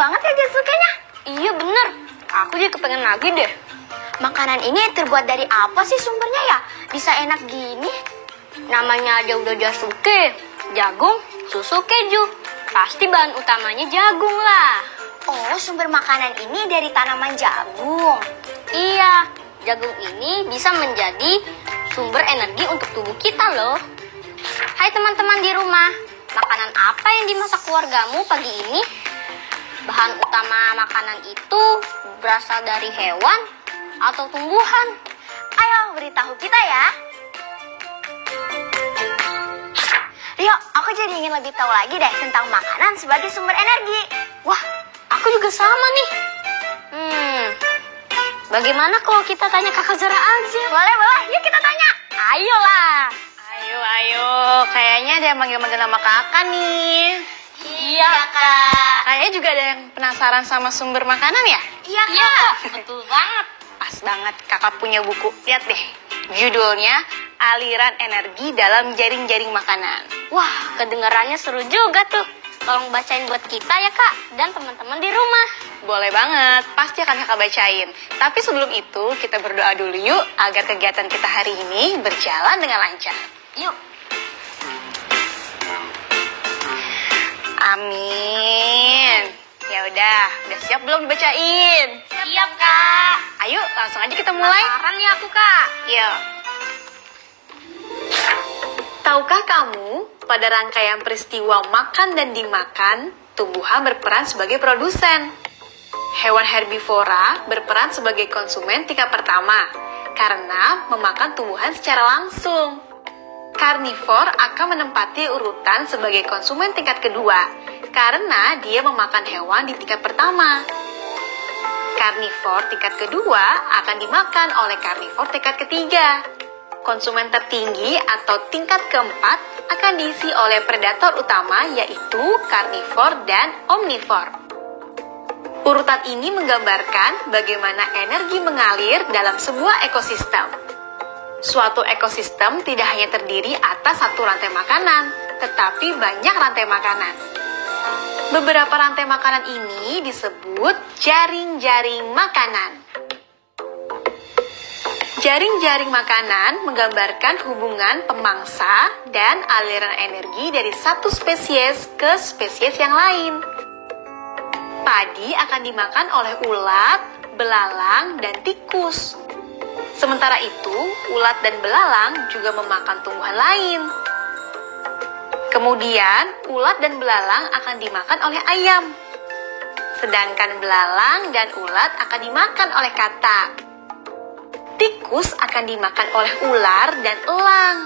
banget ya Jasukenya. Iya bener, aku juga kepengen lagi deh. Makanan ini terbuat dari apa sih sumbernya ya? Bisa enak gini? Namanya aja udah jasuke, jagung, susu, keju. Pasti bahan utamanya jagung lah. Oh, sumber makanan ini dari tanaman jagung. Iya, jagung ini bisa menjadi sumber energi untuk tubuh kita loh. Hai teman-teman di rumah, makanan apa yang dimasak keluargamu pagi ini? Bahan utama makanan itu berasal dari hewan atau tumbuhan? Ayo beritahu kita ya. Rio, aku jadi ingin lebih tahu lagi deh tentang makanan sebagai sumber energi. Wah, aku juga sama nih. Bagaimana kalau kita tanya Kakak Zara aja? Boleh, yuk kita tanya. Ayolah. Ayo. Kayaknya ada yang manggil-manggil nama kakak nih. Iya, Kak. Kayaknya juga ada yang penasaran sama sumber makanan ya? Iya, Kak. Betul banget. Pas banget, kakak punya buku. Lihat deh, judulnya Aliran Energi dalam Jaring-Jaring Makanan. Wah, kedengarannya seru juga tuh. Tolong bacain buat kita ya Kak, dan teman-teman di rumah. Boleh banget, pasti akan kakak bacain. Tapi sebelum itu, kita berdoa dulu yuk, agar kegiatan kita hari ini berjalan dengan lancar. Yuk. Amin. Ya udah siap belum dibacain? Siap Kak. Ayo, langsung aja kita mulai. Penasaran nih aku Kak. Yuk. Tahukah kamu, pada rangkaian peristiwa makan dan dimakan, tumbuhan berperan sebagai produsen. Hewan herbivora berperan sebagai konsumen tingkat pertama, karena memakan tumbuhan secara langsung. Karnivor akan menempati urutan sebagai konsumen tingkat kedua, karena dia memakan hewan di tingkat pertama. Karnivor tingkat kedua akan dimakan oleh karnivor tingkat ketiga. Konsumen tertinggi atau tingkat keempat akan diisi oleh predator utama yaitu karnivor dan omnivor. Urutan ini menggambarkan bagaimana energi mengalir dalam sebuah ekosistem. Suatu ekosistem tidak hanya terdiri atas satu rantai makanan, tetapi banyak rantai makanan. Beberapa rantai makanan ini disebut jaring-jaring makanan. Jaring-jaring makanan menggambarkan hubungan pemangsa dan aliran energi dari satu spesies ke spesies yang lain. Padi akan dimakan oleh ulat, belalang, dan tikus. Sementara itu, ulat dan belalang juga memakan tumbuhan lain. Kemudian, ulat dan belalang akan dimakan oleh ayam. Sedangkan belalang dan ulat akan dimakan oleh katak. Tikus akan dimakan oleh ular dan elang.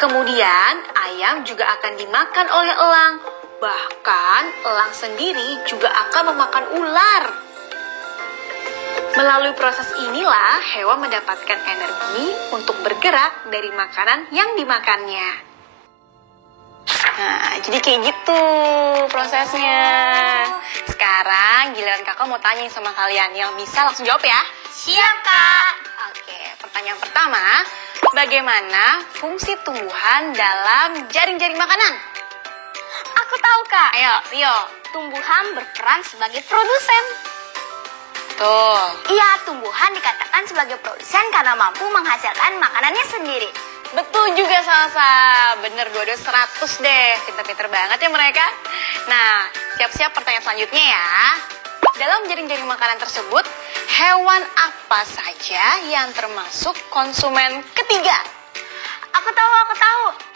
Kemudian, ayam juga akan dimakan oleh elang. Bahkan, elang sendiri juga akan memakan ular. Melalui proses inilah, hewan mendapatkan energi untuk bergerak dari makanan yang dimakannya. Nah, jadi kayak gitu prosesnya. Sekarang giliran kakak mau tanya sama kalian. Yang bisa langsung jawab ya. Siap, Kak. Oke, pertanyaan pertama. Bagaimana fungsi tumbuhan dalam jaring-jaring makanan? Aku tahu, Kak. Ayo, Rio. Tumbuhan berperan sebagai produsen. Tuh. Iya, tumbuhan dikatakan sebagai produsen karena mampu menghasilkan makanannya sendiri. Betul juga Salsa. Bener, dua-dua 100 deh. Pinter-pinter banget ya mereka. Nah, siap-siap pertanyaan selanjutnya ya. Dalam jaring-jaring makanan tersebut, hewan apa saja yang termasuk konsumen ketiga? Aku tahu.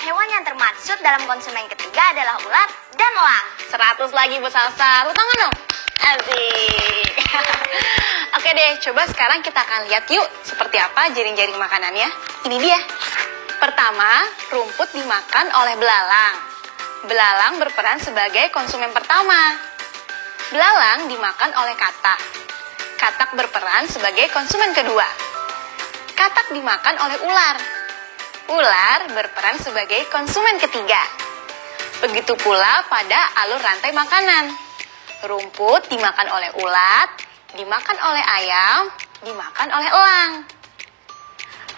Hewan yang termasuk dalam konsumen ketiga adalah ulat dan elang. 100 lagi Bu Salsa. Tepuk tangan dong. Asik. Oke deh, coba sekarang kita akan lihat yuk seperti apa jaring-jaring makanannya. Ini dia. Pertama, rumput dimakan oleh belalang. Belalang berperan sebagai konsumen pertama. Belalang dimakan oleh katak. Katak berperan sebagai konsumen kedua. Katak dimakan oleh ular. Ular berperan sebagai konsumen ketiga. Begitu pula pada alur rantai makanan. Rumput dimakan oleh ulat, dimakan oleh ayam, dimakan oleh elang.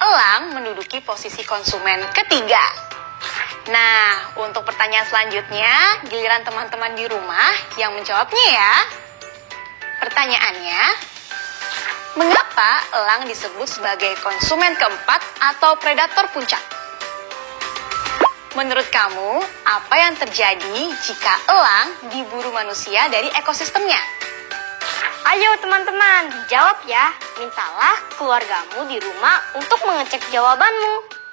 Elang menduduki posisi konsumen ketiga. Nah, untuk pertanyaan selanjutnya, giliran teman-teman di rumah yang menjawabnya ya. Pertanyaannya, mengapa elang disebut sebagai konsumen keempat atau predator puncak? Menurut kamu, apa yang terjadi jika elang diburu manusia dari ekosistemnya? Ayo teman-teman, jawab ya. Mintalah keluargamu di rumah untuk mengecek jawabanmu.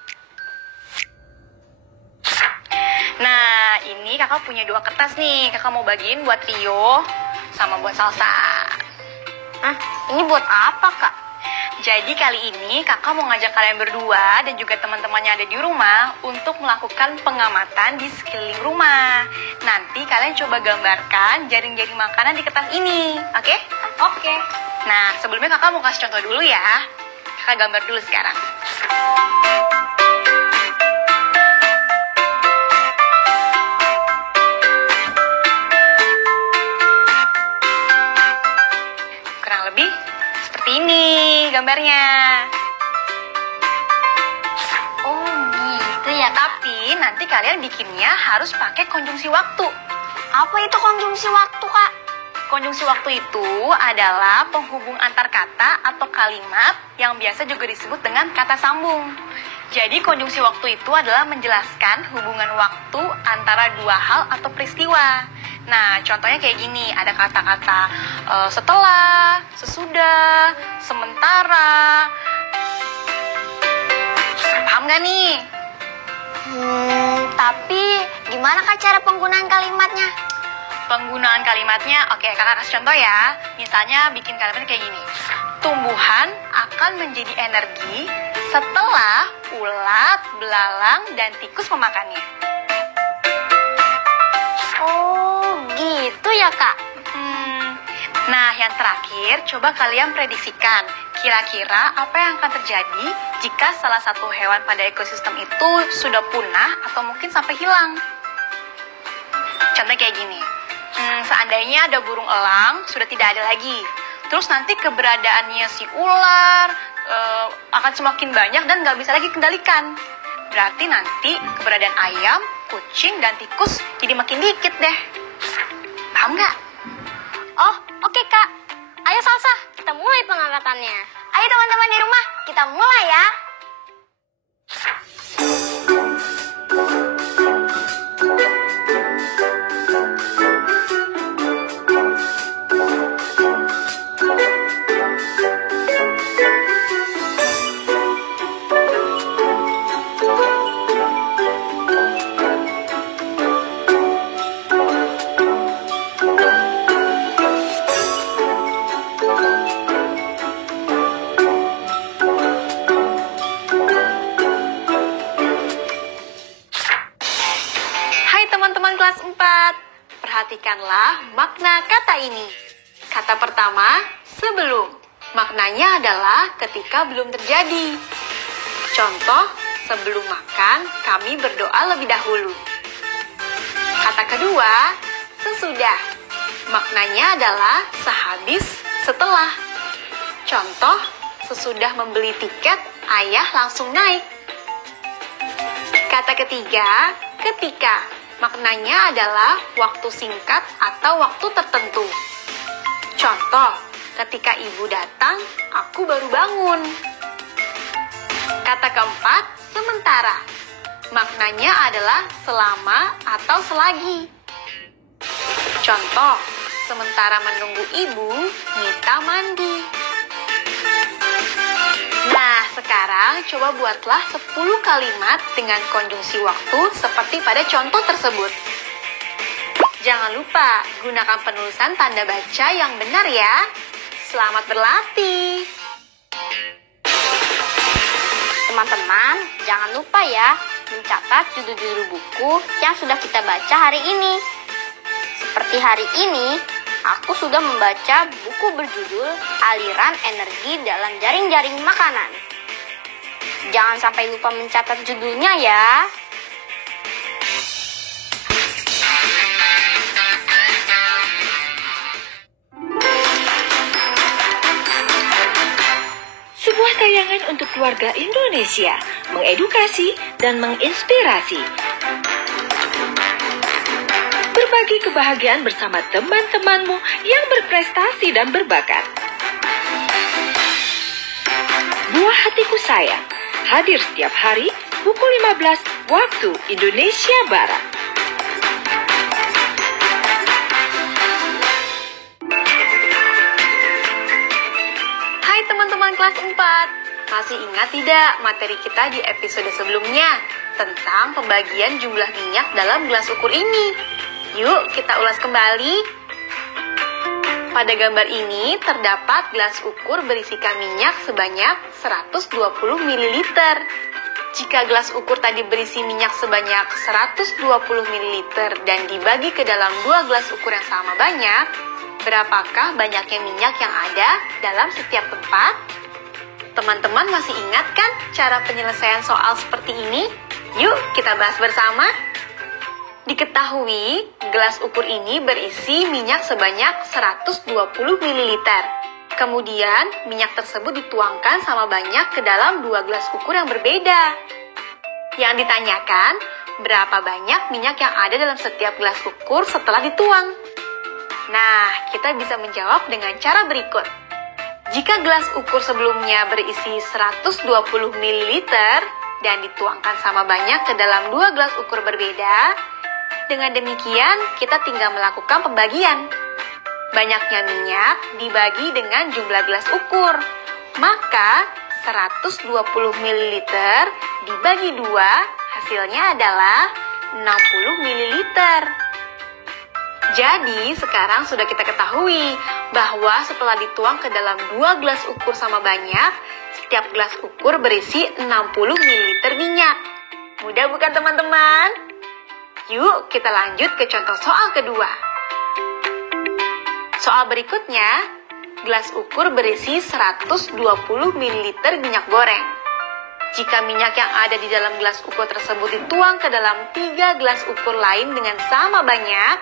Nah, ini kakak punya 2 kertas nih. Kakak mau bagiin buat Rio sama buat Salsa. Ah, ini buat apa, Kak? Jadi kali ini kakak mau ngajak kalian berdua dan juga teman-temannya ada di rumah untuk melakukan pengamatan di sekeliling rumah. Nanti kalian coba gambarkan jaring-jaring makanan di kertas ini, oke? Oke. Nah, sebelumnya kakak mau kasih contoh dulu ya. Kakak gambar dulu sekarang. Kurang lebih seperti ini gambarnya. Oh, gitu ya, Kak. Tapi nanti kalian bikinnya harus pakai konjungsi waktu. Apa itu konjungsi waktu, Kak? Konjungsi waktu itu adalah penghubung antar kata atau kalimat yang biasa juga disebut dengan kata sambung. Jadi konjungsi waktu itu adalah menjelaskan hubungan waktu antara 2 hal atau peristiwa. Nah, contohnya kayak gini, ada kata-kata setelah, sesudah, sementara. Paham gak nih? Tapi gimana, Kak, cara penggunaan kalimatnya? Penggunaan kalimatnya, oke, kakak kasih contoh ya. Misalnya bikin kalimat kayak gini. Tumbuhan akan menjadi energi setelah ulat, belalang, dan tikus memakannya. Oh, gitu ya, Kak? Nah, yang terakhir, coba kalian prediksikan. Kira-kira apa yang akan terjadi jika salah satu hewan pada ekosistem itu sudah punah atau mungkin sampai hilang? Contohnya kayak gini. Seandainya ada burung elang, sudah tidak ada lagi. Terus nanti keberadaannya si ular akan semakin banyak dan nggak bisa lagi kendalikan. Berarti nanti keberadaan ayam, kucing, dan tikus jadi makin dikit deh. Paham nggak? Oh, oke, Kak. Ayo, Salsa, kita mulai pengangkatannya. Ayo teman-teman di rumah, kita mulai ya. Teman-teman kelas 4, perhatikanlah makna kata ini. Kata pertama, sebelum. Maknanya adalah ketika belum terjadi. Contoh, sebelum makan, kami berdoa lebih dahulu. Kata kedua, sesudah. Maknanya adalah sehabis, setelah. Contoh, sesudah membeli tiket, ayah langsung naik. Kata ketiga, ketika. Maknanya adalah waktu singkat atau waktu tertentu. Contoh, ketika ibu datang, aku baru bangun. Kata keempat, sementara. Maknanya adalah selama atau selagi. Contoh, sementara menunggu ibu, Nita mandi. Nah, sekarang coba buatlah 10 kalimat dengan konjungsi waktu seperti pada contoh tersebut. Jangan lupa, gunakan penulisan tanda baca yang benar ya. Selamat berlatih! Teman-teman, jangan lupa ya, mencatat judul-judul buku yang sudah kita baca hari ini. Seperti hari ini, aku sudah membaca buku berjudul Aliran Energi dalam Jaring-Jaring Makanan. Jangan sampai lupa mencatat judulnya ya. Sebuah tayangan untuk keluarga Indonesia, mengedukasi dan menginspirasi. berbagi kebahagiaan bersama teman-temanmu yang berprestasi dan berbakat. Buah Hatiku Sayang hadir setiap hari pukul 15 waktu Indonesia Barat. Hai teman-teman kelas 4, masih ingat tidak materi kita di episode sebelumnya tentang pembagian jumlah minyak dalam gelas ukur ini? Yuk kita ulas kembali. Pada gambar ini terdapat gelas ukur berisikan minyak sebanyak 120 ml. Jika gelas ukur tadi berisi minyak sebanyak 120 ml dan dibagi ke dalam dua gelas ukur yang sama banyak, berapakah banyaknya minyak yang ada dalam setiap tempat? Teman-teman masih ingat kan cara penyelesaian soal seperti ini? Yuk kita bahas bersama. Diketahui, gelas ukur ini berisi minyak sebanyak 120 ml. Kemudian, minyak tersebut dituangkan sama banyak ke dalam dua gelas ukur yang berbeda. Yang ditanyakan, berapa banyak minyak yang ada dalam setiap gelas ukur setelah dituang? Nah, kita bisa menjawab dengan cara berikut. Jika gelas ukur sebelumnya berisi 120 ml dan dituangkan sama banyak ke dalam dua gelas ukur berbeda, dengan demikian kita tinggal melakukan pembagian. Banyaknya minyak dibagi dengan jumlah gelas ukur, maka 120 ml dibagi 2 hasilnya adalah 60 ml. Jadi sekarang sudah kita ketahui bahwa setelah dituang ke dalam dua gelas ukur sama banyak, setiap gelas ukur berisi 60 ml minyak. Mudah bukan teman-teman? Yuk kita lanjut ke contoh soal kedua. Soal berikutnya, gelas ukur berisi 120 ml minyak goreng. Jika minyak yang ada di dalam gelas ukur tersebut dituang ke dalam 3 gelas ukur lain dengan sama banyak,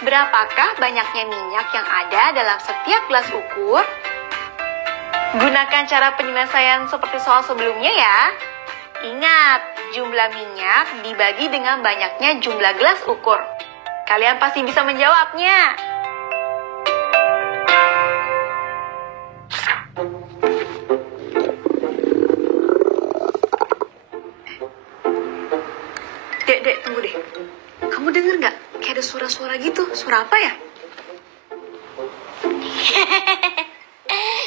berapakah banyaknya minyak yang ada dalam setiap gelas ukur? Gunakan cara penyelesaian seperti soal sebelumnya ya. Ingat, jumlah minyak dibagi dengan banyaknya jumlah gelas ukur. Kalian pasti bisa menjawabnya. Dek, tunggu deh. Kamu denger nggak? Kayak ada suara-suara gitu. Suara apa ya?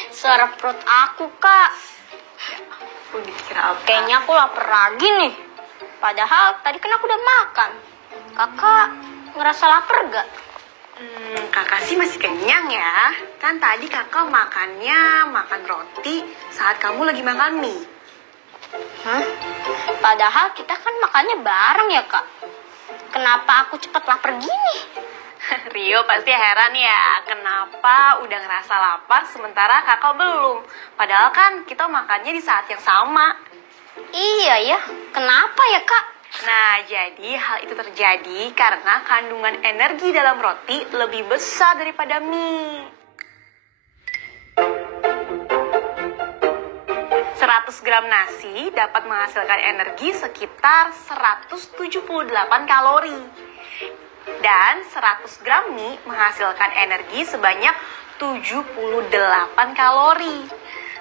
Suara perut aku, Kak. Aku dikira apa? Kayaknya aku lapar lagi nih. Padahal tadi kan aku udah makan. Kakak ngerasa lapar gak? Kakak sih masih kenyang ya. Kan tadi kakak makan roti saat kamu lagi makan mie. Hah? Padahal kita kan makannya bareng ya, Kak. Kenapa aku cepat lapar gini? Rio pasti heran ya, kenapa udah ngerasa lapar sementara kakak belum. Padahal kan kita makannya di saat yang sama. Iya ya, kenapa ya, Kak? Nah, jadi hal itu terjadi karena kandungan energi dalam roti lebih besar daripada mie. 100 gram nasi dapat menghasilkan energi sekitar 178 kalori. Dan 100 gram mie menghasilkan energi sebanyak 78 kalori.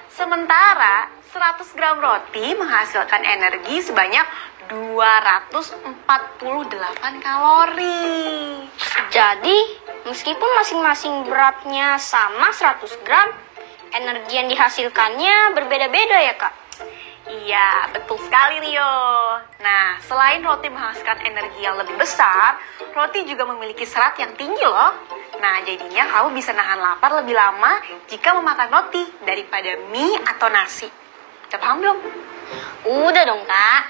Sementara 100 gram roti menghasilkan energi sebanyak 248 kalori. Jadi, meskipun masing-masing beratnya sama 100 gram, energi yang dihasilkannya berbeda-beda ya, Kak? Iya, betul sekali Rio. Nah, selain roti menghasilkan energi yang lebih besar, roti juga memiliki serat yang tinggi loh. Nah, jadinya kamu bisa nahan lapar lebih lama jika memakan roti daripada mie atau nasi. Udah paham belum? Udah dong, Kak.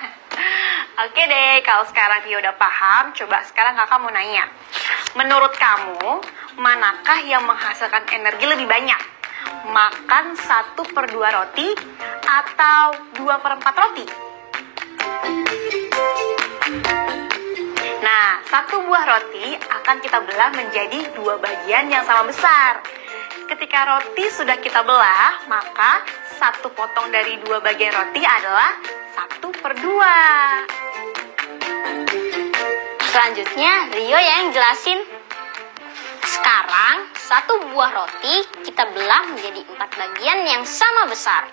Oke deh, kalau sekarang Rio udah paham, coba sekarang kakak mau nanya. Menurut kamu, manakah yang menghasilkan energi lebih banyak? Makan 1/2 roti atau 2/4 roti? Nah, 1 buah roti akan kita belah menjadi 2 bagian yang sama besar. Ketika roti sudah kita belah, maka 1 potong dari 2 bagian roti adalah 1/2. Selanjutnya, Rio yang jelasin. satu buah roti kita belah menjadi 4 bagian yang sama besar.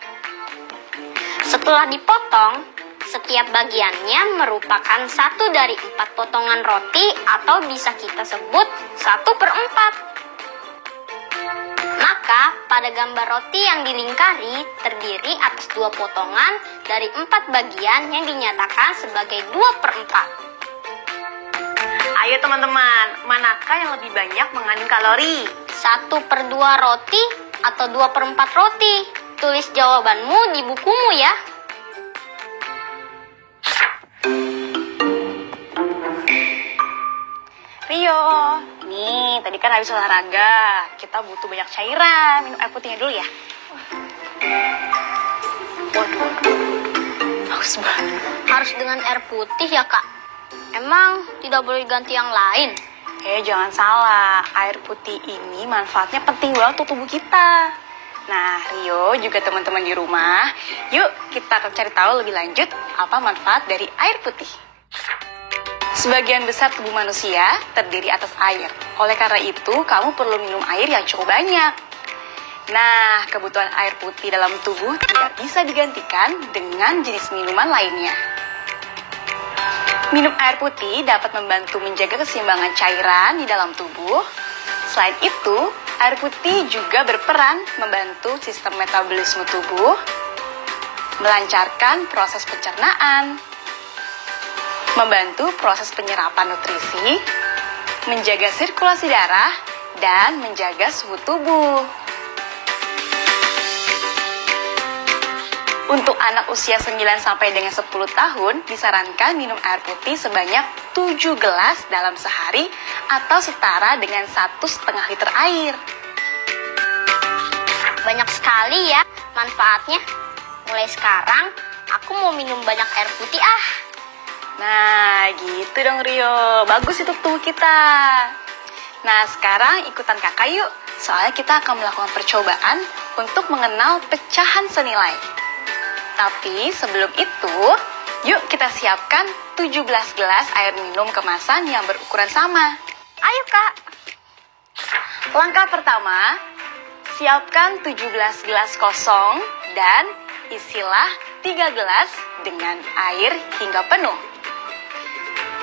Setelah dipotong, setiap bagiannya merupakan 1 dari 4 potongan roti atau bisa kita sebut 1/4. Maka pada gambar roti yang dilingkari terdiri atas 2 potongan dari 4 bagian yang dinyatakan sebagai 2/4. Ayo teman-teman, manakah yang lebih banyak mengandung kalori? 1/2 roti atau 2/4 roti? Tulis jawabanmu di bukumu ya. Rio, nih tadi kan habis olahraga, kita butuh banyak cairan, minum air putihnya dulu ya. Waduh, haus banget. Harus dengan air putih ya kak? Emang tidak boleh ganti yang lain? Jangan salah, air putih ini manfaatnya penting banget untuk tubuh kita. Nah, Rio juga teman-teman di rumah, yuk kita akan cari tahu lebih lanjut apa manfaat dari air putih. Sebagian besar tubuh manusia terdiri atas air. Oleh karena itu, kamu perlu minum air yang cukup banyak. Nah, kebutuhan air putih dalam tubuh tidak bisa digantikan dengan jenis minuman lainnya. Minum air putih dapat membantu menjaga keseimbangan cairan di dalam tubuh. Selain itu, air putih juga berperan membantu sistem metabolisme tubuh, melancarkan proses pencernaan, membantu proses penyerapan nutrisi, menjaga sirkulasi darah, dan menjaga suhu tubuh. Untuk anak usia 9 sampai dengan 10 tahun, disarankan minum air putih sebanyak 7 gelas dalam sehari atau setara dengan 1,5 liter air. Banyak sekali ya manfaatnya. Mulai sekarang, aku mau minum banyak air putih ah. Nah, gitu dong Rio. Bagus itu tubuh kita. Nah, sekarang ikutan kakak yuk. Soalnya kita akan melakukan percobaan untuk mengenal pecahan senilai. Tapi sebelum itu, yuk kita siapkan 17 gelas air minum kemasan yang berukuran sama. Ayo kak. Langkah pertama, siapkan 17 gelas kosong dan isilah 3 gelas dengan air hingga penuh.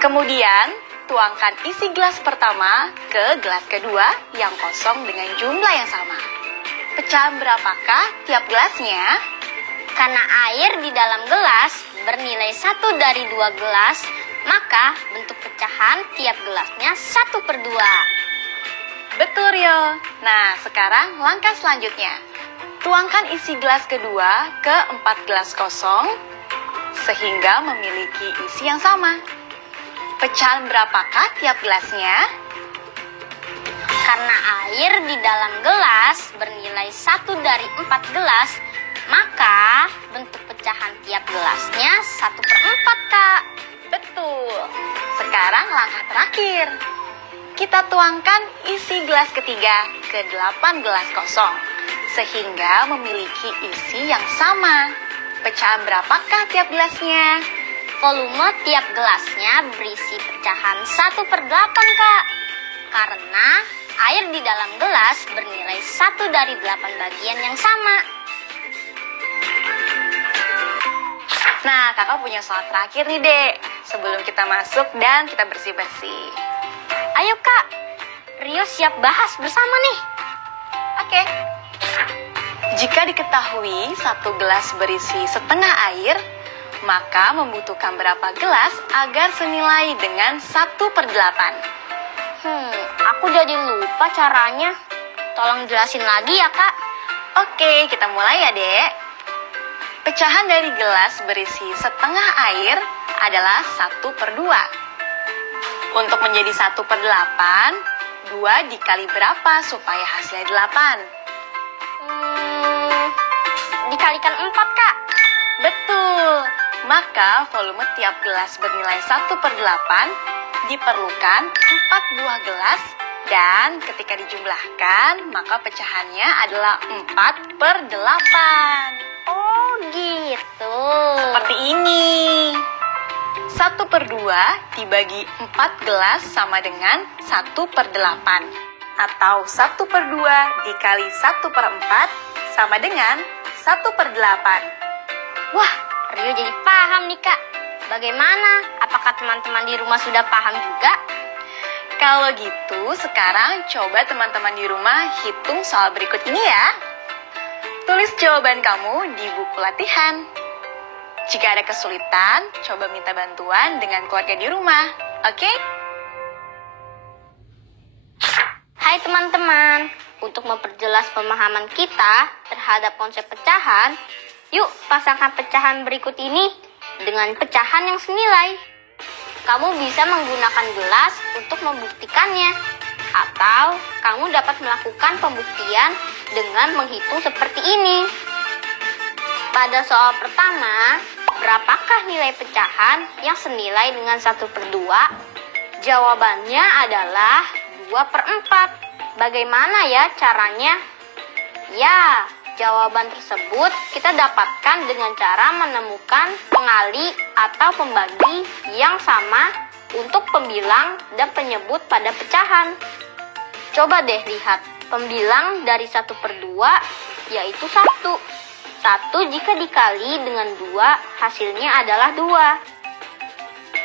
Kemudian, tuangkan isi gelas pertama ke gelas kedua yang kosong dengan jumlah yang sama. Pecahan berapakah tiap gelasnya? Karena air di dalam gelas bernilai 1 dari 2 gelas, maka bentuk pecahan tiap gelasnya 1/2. Betul, Rio. Nah, sekarang langkah selanjutnya. Tuangkan isi gelas kedua ke 4 gelas kosong, sehingga memiliki isi yang sama. Pecahan berapakah tiap gelasnya? Karena air di dalam gelas bernilai 1 dari 4 gelas, maka bentuk pecahan tiap gelasnya 1/4, Kak. Betul. Sekarang langkah terakhir. Kita tuangkan isi gelas ketiga ke 8 gelas kosong, sehingga memiliki isi yang sama. Pecahan berapakah tiap gelasnya? Volume tiap gelasnya berisi pecahan 1/8, Kak. Karena air di dalam gelas bernilai 1 dari 8 bagian yang sama. Nah, kakak punya soal terakhir nih, Dek. Sebelum kita masuk dan kita bersih-bersih. Ayo, Kak. Rio siap bahas bersama nih. Oke. Jika diketahui 1 gelas berisi setengah air, maka membutuhkan berapa gelas agar senilai dengan 1/8? Aku jadi lupa caranya. Tolong jelasin lagi ya, Kak. Oke, kita mulai ya, Dek. Pecahan dari gelas berisi setengah air adalah 1/2. Untuk menjadi 1/8, 2 dikali berapa supaya hasilnya 8? Dikalikan 4, Kak. Betul. Maka volume tiap gelas bernilai 1/8 diperlukan 4 buah gelas, dan ketika dijumlahkan maka pecahannya adalah 4/8. Oh gitu. Seperti ini. 1/2 dibagi 4 gelas sama dengan 1/8. atau 1/2 dikali 1/4 sama dengan 1/8. Wah, Rio jadi paham nih Kak. Bagaimana? Apakah teman-teman di rumah sudah paham juga? Kalau gitu, sekarang coba teman-teman di rumah hitung soal berikut ini ya. Tulis jawaban kamu di buku latihan. Jika ada kesulitan, coba minta bantuan dengan keluarga di rumah, oke? Hai teman-teman, untuk memperjelas pemahaman kita terhadap konsep pecahan, yuk pasangkan pecahan berikut ini dengan pecahan yang senilai. Kamu bisa menggunakan gelas untuk membuktikannya, atau kamu dapat melakukan pembuktian dengan menghitung seperti ini. Pada soal pertama, berapakah nilai pecahan yang senilai dengan 1/2? Jawabannya adalah 2/4. Bagaimana ya caranya? Ya, jawaban tersebut kita dapatkan dengan cara menemukan pengali atau pembagi yang sama untuk pembilang dan penyebut pada pecahan. Coba deh lihat, pembilang dari 1/2 yaitu 1. 1 jika dikali dengan 2 hasilnya adalah 2.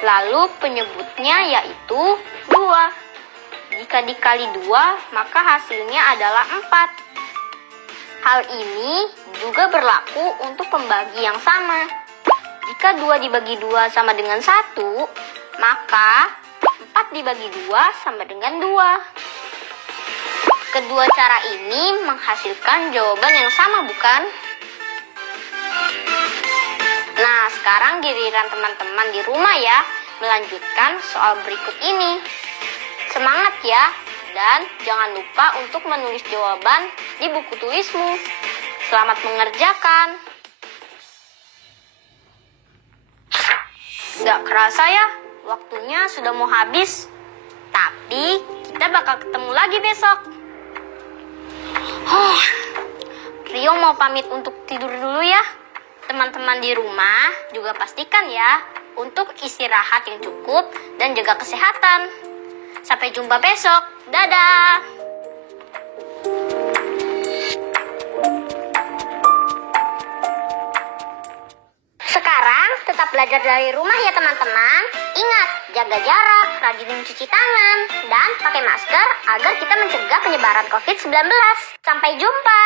Lalu penyebutnya yaitu 2. Jika dikali 2 maka hasilnya adalah 4. Hal ini juga berlaku untuk pembagi yang sama. Jika 2 dibagi 2 sama dengan 1, maka 4 dibagi 2 sama dengan 2. Kedua cara ini menghasilkan jawaban yang sama, bukan? Nah, sekarang giliran teman-teman di rumah ya, melanjutkan soal berikut ini. Semangat ya, dan jangan lupa untuk menulis jawaban di buku tulismu. Selamat mengerjakan. Gak kerasa ya, waktunya sudah mau habis. Tapi kita bakal ketemu lagi besok. Rio mau pamit untuk tidur dulu ya. Teman-teman di rumah juga pastikan ya untuk istirahat yang cukup dan jaga kesehatan. Sampai jumpa besok. Dadah. Sekarang tetap belajar dari rumah ya teman-teman. Ingat, jaga jarak, rajin mencuci tangan, dan pakai masker agar kita mencegah penyebaran COVID-19. Sampai jumpa.